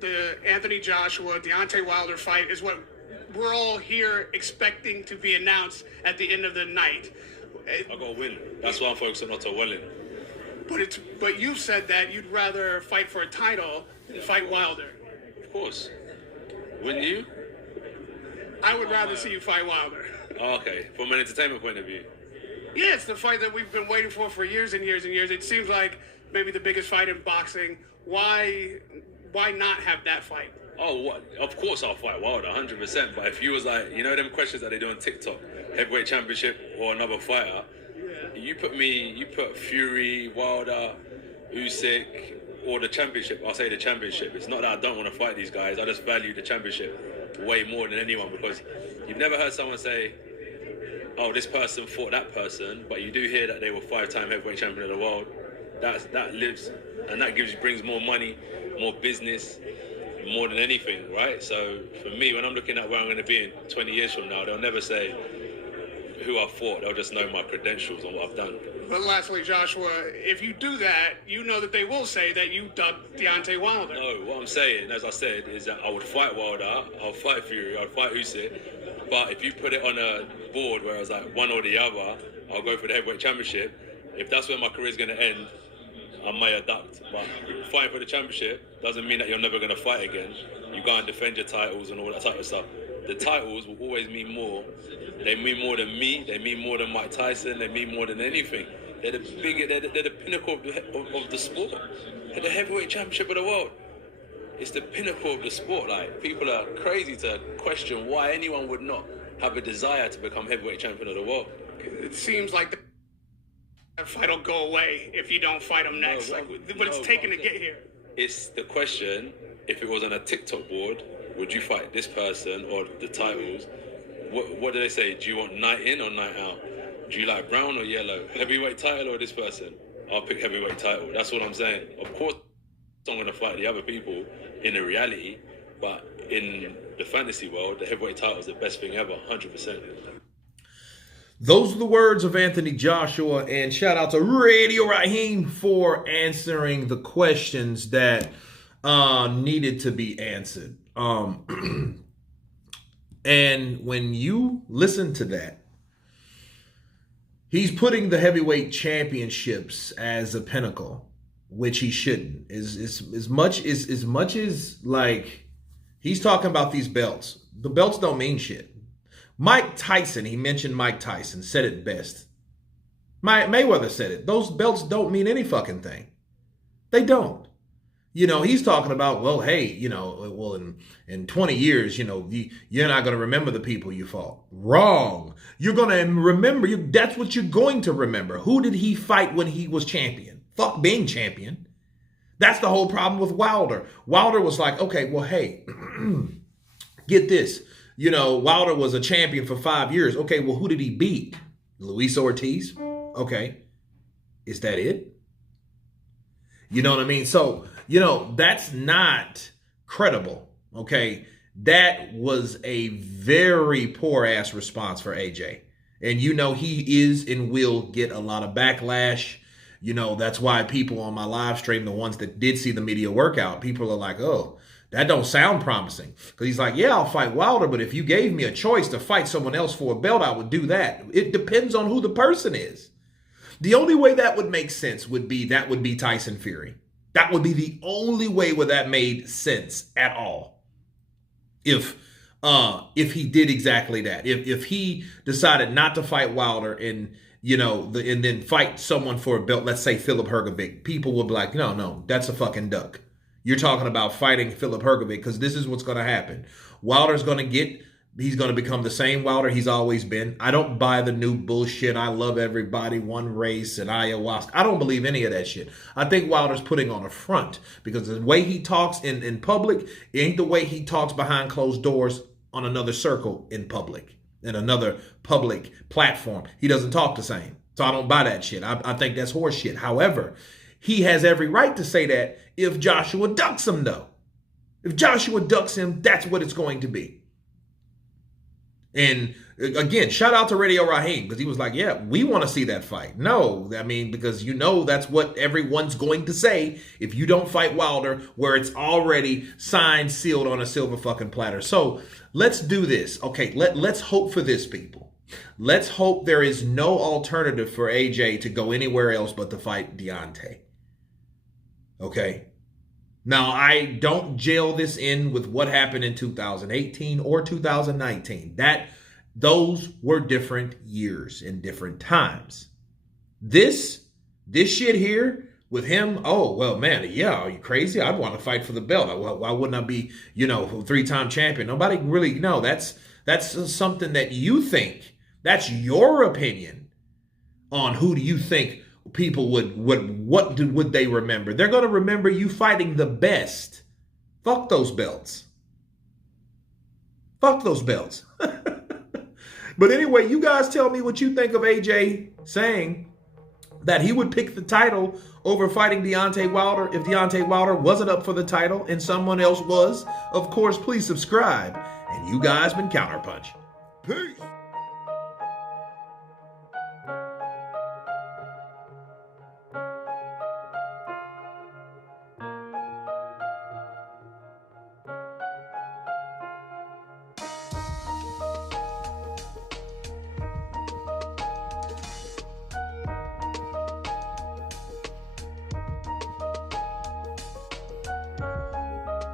the Anthony Joshua, Deontay Wilder fight is what we're all here expecting to be announced at the end of the night. I got to win. That's why I'm focusing on to Wallin. But you've said that you'd rather fight for a title than fight Wilder. Of course. Wouldn't you? I would rather see you fight Wilder. Oh, okay. From an entertainment point of view. Yeah, it's the fight that we've been waiting for years and years and years. It seems like maybe the biggest fight in boxing. Why not have that fight? Oh, what? Of course I'll fight Wilder, 100%. But if you was like, you know them questions that they do on TikTok, heavyweight championship or another fighter, you put Fury, Wilder, Usyk, or the championship. I'll say the championship. It's not that I don't want to fight these guys. I just value the championship way more than anyone, because you've never heard someone say, oh, this person fought that person, but you do hear that they were 5-time heavyweight champion of the world. That lives, and that brings more money, more business, more than anything, right? So for me, when I'm looking at where I'm going to be in 20 years from now, they'll never say who I fought. They'll just know my credentials and what I've done. But lastly, Joshua, if you do that, you know that they will say that you dubbed Deontay Wilder. No, what I'm saying, as I said, is that I would fight Wilder, I'll fight Fury, I'll fight Usyk. But if you put it on a board where I was like one or the other, I'll go for the heavyweight championship. If that's where my career is going to end, I may adapt. But fighting for the championship doesn't mean that you're never going to fight again. You go and defend your titles and all that type of stuff. The titles will always mean more. They mean more than me. They mean more than Mike Tyson. They mean more than anything. They're the pinnacle of the sport. They're the heavyweight championship of the world. It's the pinnacle of the sport. Like, people are crazy to question why anyone would not have a desire to become heavyweight champion of the world. It seems like that fight will go away if you don't fight him next. But it's taken to get here. It's the question, if it was on a TikTok board, would you fight this person or the titles? What do they say? Do you want night in or night out? Do you like brown or yellow? Heavyweight title or this person? I'll pick heavyweight title. That's what I'm saying. Of course, I'm going to fight the other people in the reality, but in the fantasy world, the heavyweight title is the best thing ever, 100%. Those are the words of Anthony Joshua, and shout out to Radio Raheem for answering the questions that needed to be answered. And when you listen to that, he's putting the heavyweight championships as a pinnacle, which he shouldn't. As much as like he's talking about these belts. The belts don't mean shit. Mike Tyson, he mentioned Mike Tyson, said it best. Mayweather said it. Those belts don't mean any fucking thing. They don't. You know, he's talking about, well, hey, you know, well, in 20 years, you know, you're not going to remember the people you fought. Wrong. You're going to remember. That's what you're going to remember. Who did he fight when he was champion? Fuck being champion. That's the whole problem with Wilder. Wilder was like, okay, well, hey, get this. You know, Wilder was a champion for 5 years. Okay, well, who did he beat? Luis Ortiz? Okay. Is that it? You know what I mean? So, you know, that's not credible. Okay. That was a very poor ass response for AJ. And you know, he is and will get a lot of backlash. You know, that's why people on my live stream, the ones that did see the media workout, people are like, oh, that don't sound promising. Because he's like, yeah, I'll fight Wilder, but if you gave me a choice to fight someone else for a belt, I would do that. It depends on who the person is. The only way that would make sense would be Tyson Fury. That would be the only way where that made sense at all. If he did exactly that. If he decided not to fight Wilder and, you know, and then fight someone for a belt, let's say Philip Hrgovic, people would be like, no, that's a fucking duck. You're talking about fighting Philip Hrgovic because this is what's going to happen. Wilder's going to he's going to become the same Wilder he's always been. I don't buy the new bullshit. I love everybody, one race and ayahuasca. I don't believe any of that shit. I think Wilder's putting on a front because the way he talks in public ain't the way he talks behind closed doors on another circle in public, in another public platform. He doesn't talk the same. So I don't buy that shit. I think that's horse shit. However, he has every right to say that if Joshua ducks him, though. If Joshua ducks him, that's what it's going to be. And Again, shout out to Radio Raheem because he was like, yeah, we want to see that fight. No, I mean, because that's what everyone's going to say if you don't fight Wilder where it's already signed, sealed on a silver fucking platter. So let's do this. Okay, let's hope for this, people. Let's hope there is no alternative for AJ to go anywhere else but to fight Deontay. Okay? Now, I don't jail this in with what happened in 2018 or 2019. Those were different years and different times. This shit here with him, oh, well, man, yeah, are you crazy? I'd want to fight for the belt. Why wouldn't I be, a 3-time champion? Nobody really, no, that's something that you think. That's your opinion on who do you think people would they remember? They're going to remember you fighting the best. Fuck those belts. Fuck those belts. But anyway, you guys tell me what you think of AJ saying that he would pick the title over fighting Deontay Wilder if Deontay Wilder wasn't up for the title and someone else was. Of course, please subscribe. And you guys been Counterpunch. Peace.